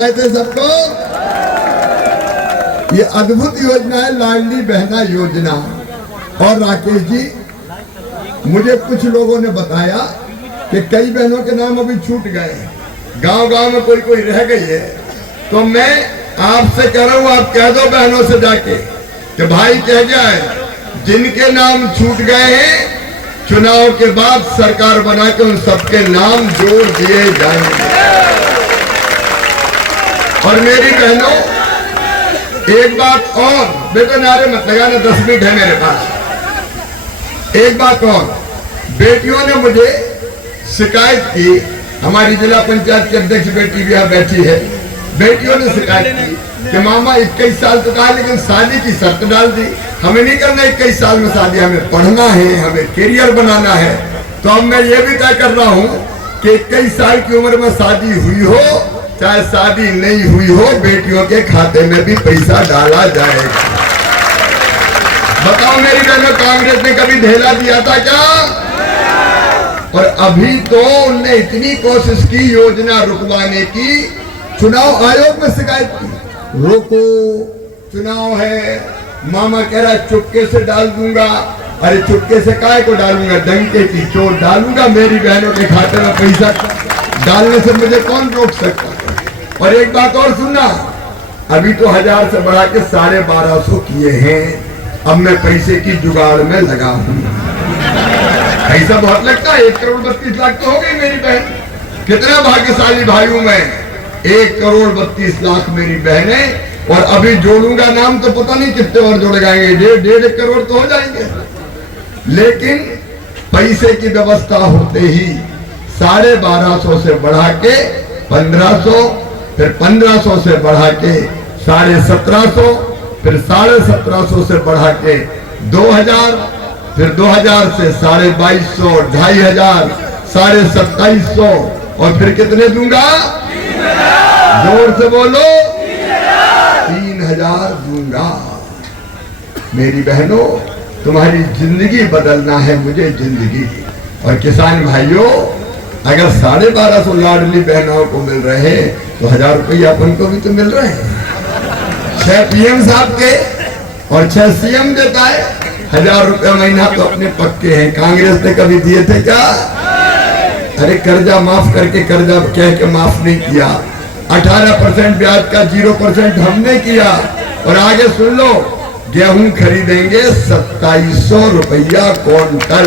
थे सबको। ये अद्भुत योजना है लाडली बहना योजना। और राकेश जी, मुझे कुछ लोगों ने बताया कि कई बहनों के नाम अभी छूट गए, गांव-गांव में कोई कोई रह गई है। तो मैं आपसे कह रहा हूं, आप कह दो बहनों से जाके कि भाई कह जाए जिनके नाम छूट गए हैं, चुनाव के बाद सरकार बना के उन सबके नाम जोड़ दिए जाएंगे। और मेरी बहनों, एक बात और, बेटा नारे मत लगाना, 10 मिनट है मेरे पास। एक बात और, बेटियों ने मुझे शिकायत की, हमारी जिला पंचायत की अध्यक्ष बेटी भी यहाँ बैठी है, बेटियों ने शिकायत की कि मामा 21 साल तो कहा, लेकिन शादी की शर्त डाल दी। हमें नहीं करना 21 साल में शादी, हमें पढ़ना है, हमें करियर बनाना है। तो अब मैं ये भी तय कर रहा हूँ कि 21 साल की उम्र में शादी हुई हो चाहे शादी नहीं हुई हो, बेटियों के खाते में भी पैसा डाला जाएगा। बताओ मेरी बहनों, कांग्रेस ने कभी ढेला दिया था क्या? और अभी तो उनने इतनी कोशिश की योजना रुकवाने की, चुनाव आयोग में शिकायत की, रोको चुनाव है, मामा कह रहा चुपके से डाल दूंगा। अरे चुपके से काहे को डालूंगा, डंके की चोट डालूंगा। मेरी बहनों के खाते में पैसा डालने से मुझे कौन रोक सकता? और एक बात और सुनना, अभी तो 1000 से बढ़ा के 1250 किए हैं। अब मैं पैसे की जुगाड़ में लगा हूं। पैसा बहुत लगता है, 1 करोड़ 32 लाख तो हो गई मेरी बहन। कितना भाग्यशाली भाई हूं मैं, 1 करोड़ 32 लाख मेरी बहनें। और अभी जोड़ूंगा नाम तो पता नहीं कितने और जोड़ जाएंगे, 1.5 करोड़ तो हो जाएंगे। लेकिन पैसे की व्यवस्था होते ही 1250 से बढ़ा के 1500, फिर 1500 से बढ़ा के 1750, फिर 1750 से बढ़ा के 2000, फिर 2000 से 2250, 2500, 2750, और फिर कितने दूंगा? जोर से बोलो, 3000 दूंगा। मेरी बहनों, तुम्हारी जिंदगी बदलना है मुझे जिंदगी। और किसान भाइयों, अगर 1250 लाडली बहनों को मिल रहे तो 1000 रुपया अपन को भी तो मिल रहे हैं। 6 PM साहब के और 6 CM देता है, 1000 रुपया महीना तो अपने पक्के हैं। कांग्रेस ने कभी दिए थे क्या? अरे कर्जा माफ करके, कर्जा कह के माफ नहीं किया। 18% ब्याज का 0% हमने किया। और आगे सुन लो, गेहूं खरीदेंगे 2700 रुपया क्विंटल,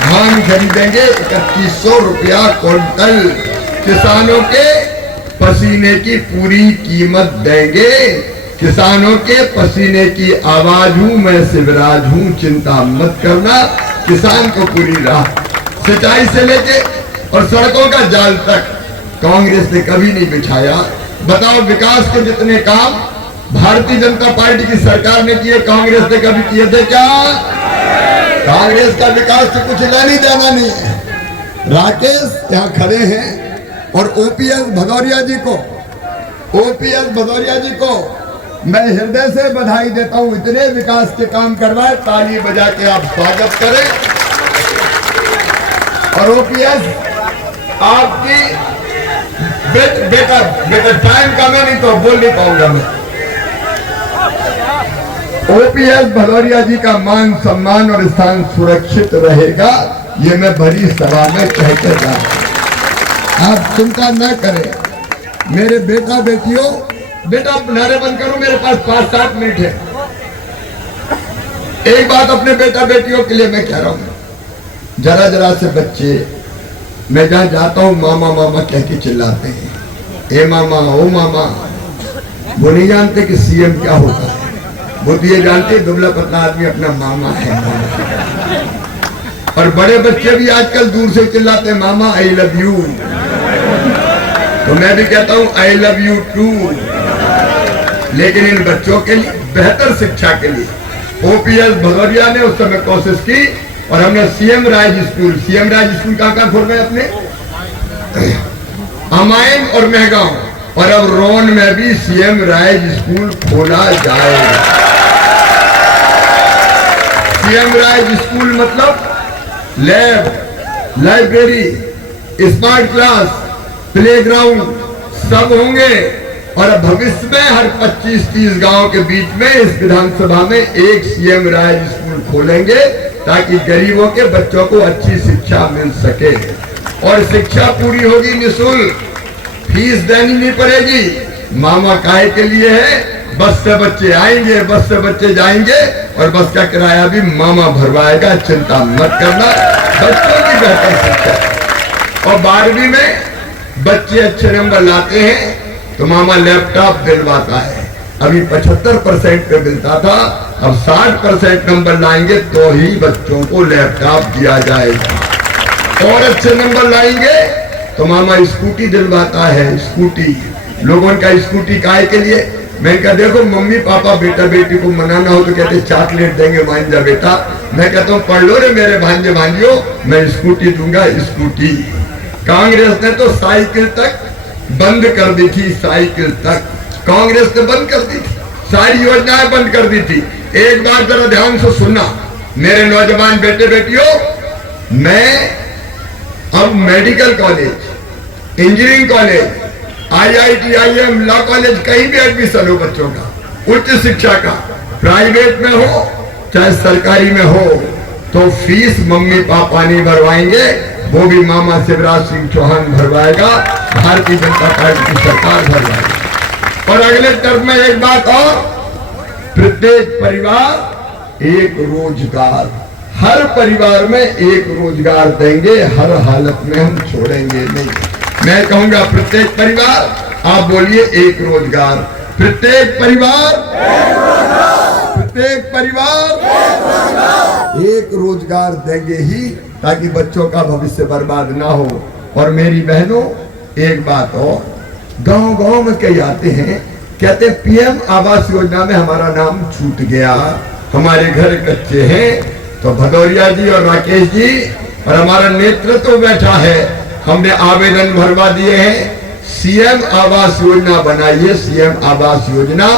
धान खरीदेंगे 3100 रुपया क्विंटल। किसानों के पसीने की पूरी कीमत देंगे। किसानों के पसीने की आवाज हूं मैं, शिवराज हूं, चिंता मत करना। किसान को पूरी राह, सिंचाई से लेके और सड़कों का जाल तक कांग्रेस ने कभी नहीं बिछाया। बताओ, विकास के जितने काम भारतीय जनता पार्टी की सरकार ने किए, कांग्रेस ने कभी किए थे क्या? कांग्रेस का विकास से कुछ लेनी देना नहीं है। राकेश यहाँ खड़े हैं, और OPS भदौरिया जी को मैं हृदय से बधाई देता हूं। इतने विकास के काम करवाए, ताली बजा के आप स्वागत करें। और OPS आपकी बेटा टाइम कम है, नहीं तो बोल नहीं पाऊंगा मैं। OPS भदौरिया जी का मान सम्मान और स्थान सुरक्षित रहेगा, ये मैं भरी सभा में कहते जा। आप चिंता न करें मेरे बेटा बेटियों। बेटा नारे बंद करो, मेरे पास 5-7 मिनट है। एक बात अपने बेटा बेटियों के लिए मैं कह रहा हूं, जरा जरा से बच्चे, मैं जहां जाता हूं मामा मामा कह के चिल्लाते हैं, ए मामा ओ मामा। वो नहीं जानते कि CM क्या होता है, वो तो ये जानते दुबला पतला आदमी अपना मामा है। और बड़े बच्चे भी आजकल दूर से चिल्लाते हैं मामा आई लव यू। तो मैं भी कहता हूं आई लव यू टू। लेकिन इन बच्चों के लिए बेहतर शिक्षा के लिए OPS भदौरिया ने उस समय कोशिश की, और हमने CM राज स्कूल कहाँ खोल रहे अपने अमाइन और महगांव, और अब रोन में भी CM राज स्कूल खोला जाएगा। CM राज स्कूल मतलब lab, library, smart class, playground, सब होंगे। और भविष्य में हर 25-30 गांव के बीच में इस विधानसभा में एक सीएम राज स्कूल खोलेंगे ताकि गरीबों के बच्चों को अच्छी शिक्षा मिल सके। और शिक्षा पूरी होगी निःशुल्क, फीस देनी नहीं पड़ेगी। मामा काहे के लिए है? बस से बच्चे आएंगे, बस से बच्चे जाएंगे और बस का किराया भी मामा भरवाएगा। चिंता मत करना, बच्चों की बेहतर शिक्षा। और 12वीं में बच्चे अच्छे नंबर लाते हैं तो मामा लैपटॉप दिलवाता है। अभी 75% पे मिलता था, अब 60% नंबर लाएंगे तो ही बच्चों को लैपटॉप दिया जाएगा। और अच्छे नंबर लाएंगे तो मामा स्कूटी दिलवाता है। स्कूटी, लोगों का स्कूटी काहे के लिए? मैं कहा देखो मम्मी पापा बेटा बेटी को मनाना हो तो कहते चॉकलेट देंगे, मान जा बेटा। मैं कहता हूँ पढ़ लो रे मेरे भांजे भांजियों, मैं स्कूटी दूंगा। स्कूटी कांग्रेस ने तो साइकिल तक बंद कर दी थी। साइकिल तक कांग्रेस ने बंद कर दी थी, सारी योजनाएं बंद कर दी थी। एक बार जरा ध्यान से सुनना मेरे नौजवान बेटे बेटियों, मैं अब medical college, engineering college, IIT, IIM, law college कहीं भी एडमिशन हो बच्चों का, उच्च शिक्षा का, प्राइवेट में हो चाहे सरकारी में हो, तो फीस मम्मी पापा नहीं भरवाएंगे, वो भी मामा शिवराज सिंह चौहान भरवाएगा, भारतीय जनता पार्टी की सरकार भरवाएगी। और अगले टर्म में एक बात और, प्रत्येक परिवार एक रोजगार, हर परिवार में एक रोजगार देंगे, हर हालत में हम छोड़ेंगे नहीं। मैं कहूंगा प्रत्येक परिवार, आप बोलिए एक रोजगार। प्रत्येक परिवार, प्रत्येक परिवार एक रोजगार देंगे ही, ताकि बच्चों का भविष्य बर्बाद ना हो। और मेरी बहनों एक बात और, गांव गांव में कई आते हैं, कहते PM आवास योजना में हमारा नाम छूट गया, हमारे घर कच्चे हैं। तो भदौरिया जी और राकेश जी और हमारा नेतृत्व बैठा है, हमने आवेदन भरवा दिए हैं। CM आवास योजना बनाइए, CM आवास योजना।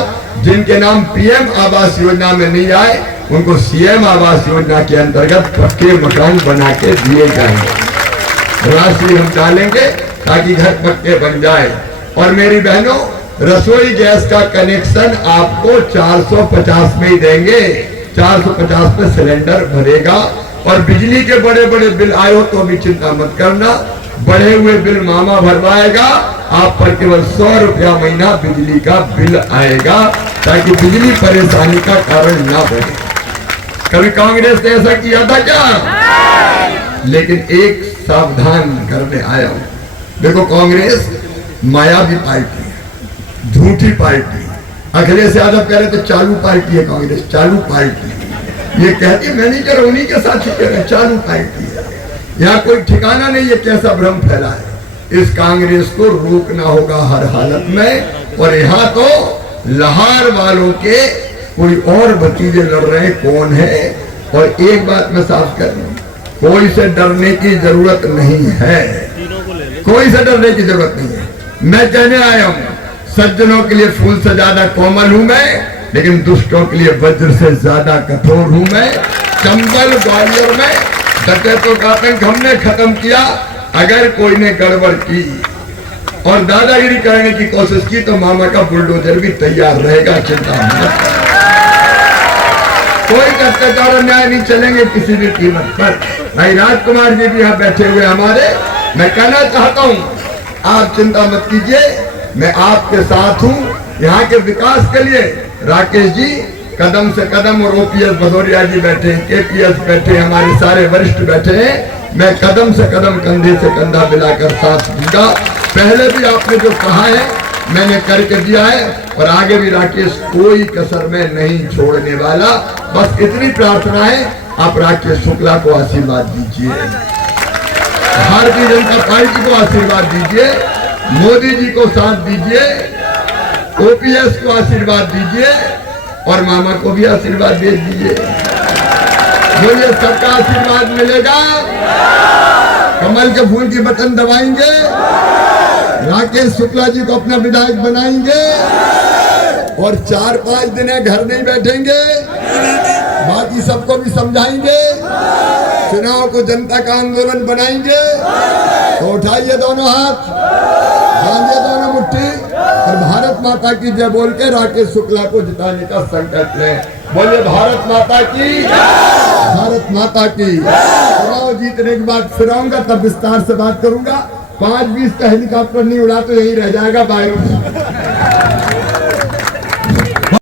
जिनके नाम PM आवास योजना में नहीं आए उनको CM आवास योजना के अंतर्गत पक्के मकान बना के दिए जाएंगे। राशि हम डालेंगे ताकि घर पक्के बन जाए। और मेरी बहनों, रसोई गैस का कनेक्शन आपको 450 में ही देंगे, 450 में सिलेंडर भरेगा। और बिजली के बड़े बड़े बिल आए हो तो भी चिंता मत करना, बढ़े हुए बिल मामा भरवाएगा। आप पर केवल 100 रुपया महीना बिजली का बिल आएगा, ताकि बिजली परेशानी का कारण ना बने। कभी कांग्रेस ने ऐसा किया था क्या? लेकिन एक सावधान करने आया हूं। देखो कांग्रेस मायावी पार्टी है, झूठी पार्टी। अखिलेश यादव कह रहे थे चालू पार्टी है कांग्रेस, चालू पार्टी। ये कहती मैं नहीं कह रहा, उन्हीं के साथ ही कह रहे चालू पार्टी है। यहाँ कोई ठिकाना नहीं है कैसा भ्रम फैला है। इस कांग्रेस को रोकना होगा हर हालत में। और यहाँ तो लाहौर वालों के कोई और भतीजे लड़ रहे हैं, कौन है? और एक बात मैं साफ कर दूं, कोई से डरने की जरूरत नहीं है, कोई से डरने की जरूरत नहीं है। मैं कहने आया हूं, सज्जनों के लिए फूल से ज्यादा कोमल हूं मैं, लेकिन दुष्टों के लिए वज्र से ज्यादा कठोर हूं मैं। चंबल ग्वालियर में डकैतों का आतंक हमने खत्म किया। अगर कोई ने गड़बड़ की और दादागिरी करने की कोशिश की तो मामा का बुलडोजर भी तैयार रहेगा, चिंता मत। कोई अत्याचार और न्याय नहीं चलेंगे किसी भी कीमत पर। भाई राजकुमार जी भी यहाँ बैठे हुए हमारे, मैं कहना चाहता हूँ आप चिंता मत कीजिए, मैं आपके साथ हूँ। यहाँ के विकास के लिए राकेश जी कदम से कदम, और OPS भदौरिया जी बैठे, KPS बैठे, हमारे सारे वरिष्ठ बैठे हैं। मैं कदम से कदम, कंधे से कंधा मिलाकर साथ दूंगा। पहले भी आपने जो कहा है मैंने करके दिया है, और आगे भी राकेश कोई कसर में नहीं छोड़ने वाला। बस इतनी प्रार्थना है, आप राकेश शुक्ला को आशीर्वाद दीजिए, भारतीय जनता पार्टी को आशीर्वाद दीजिए, मोदी जी को साथ दीजिए, OPS को आशीर्वाद दीजिए, और मामा को भी आशीर्वाद दे दीजिए। मुझे सबका आशीर्वाद मिलेगा, कमल के फूल की बटन दबाएंगे, राकेश शुक्ला जी को अपना विधायक बनाएंगे, और 4-5 दिन घर नहीं बैठेंगे, बाकी सबको भी समझाएंगे, चुनाव को जनता का आंदोलन बनाएंगे। तो उठाइए दोनों हाथ, बांधिए दोनों मुट्ठी, भारत माता की जय बोल के राकेश शुक्ला को जिताने का संकल्प लें। बोलिए भारत माता की, भारत माता की। चुनाव जीतने के बाद फिर आऊंगा, तब विस्तार से बात करूंगा। 5-20 का हेलीकॉप्टर नहीं उड़ा तो यही रह जाएगा बाहर।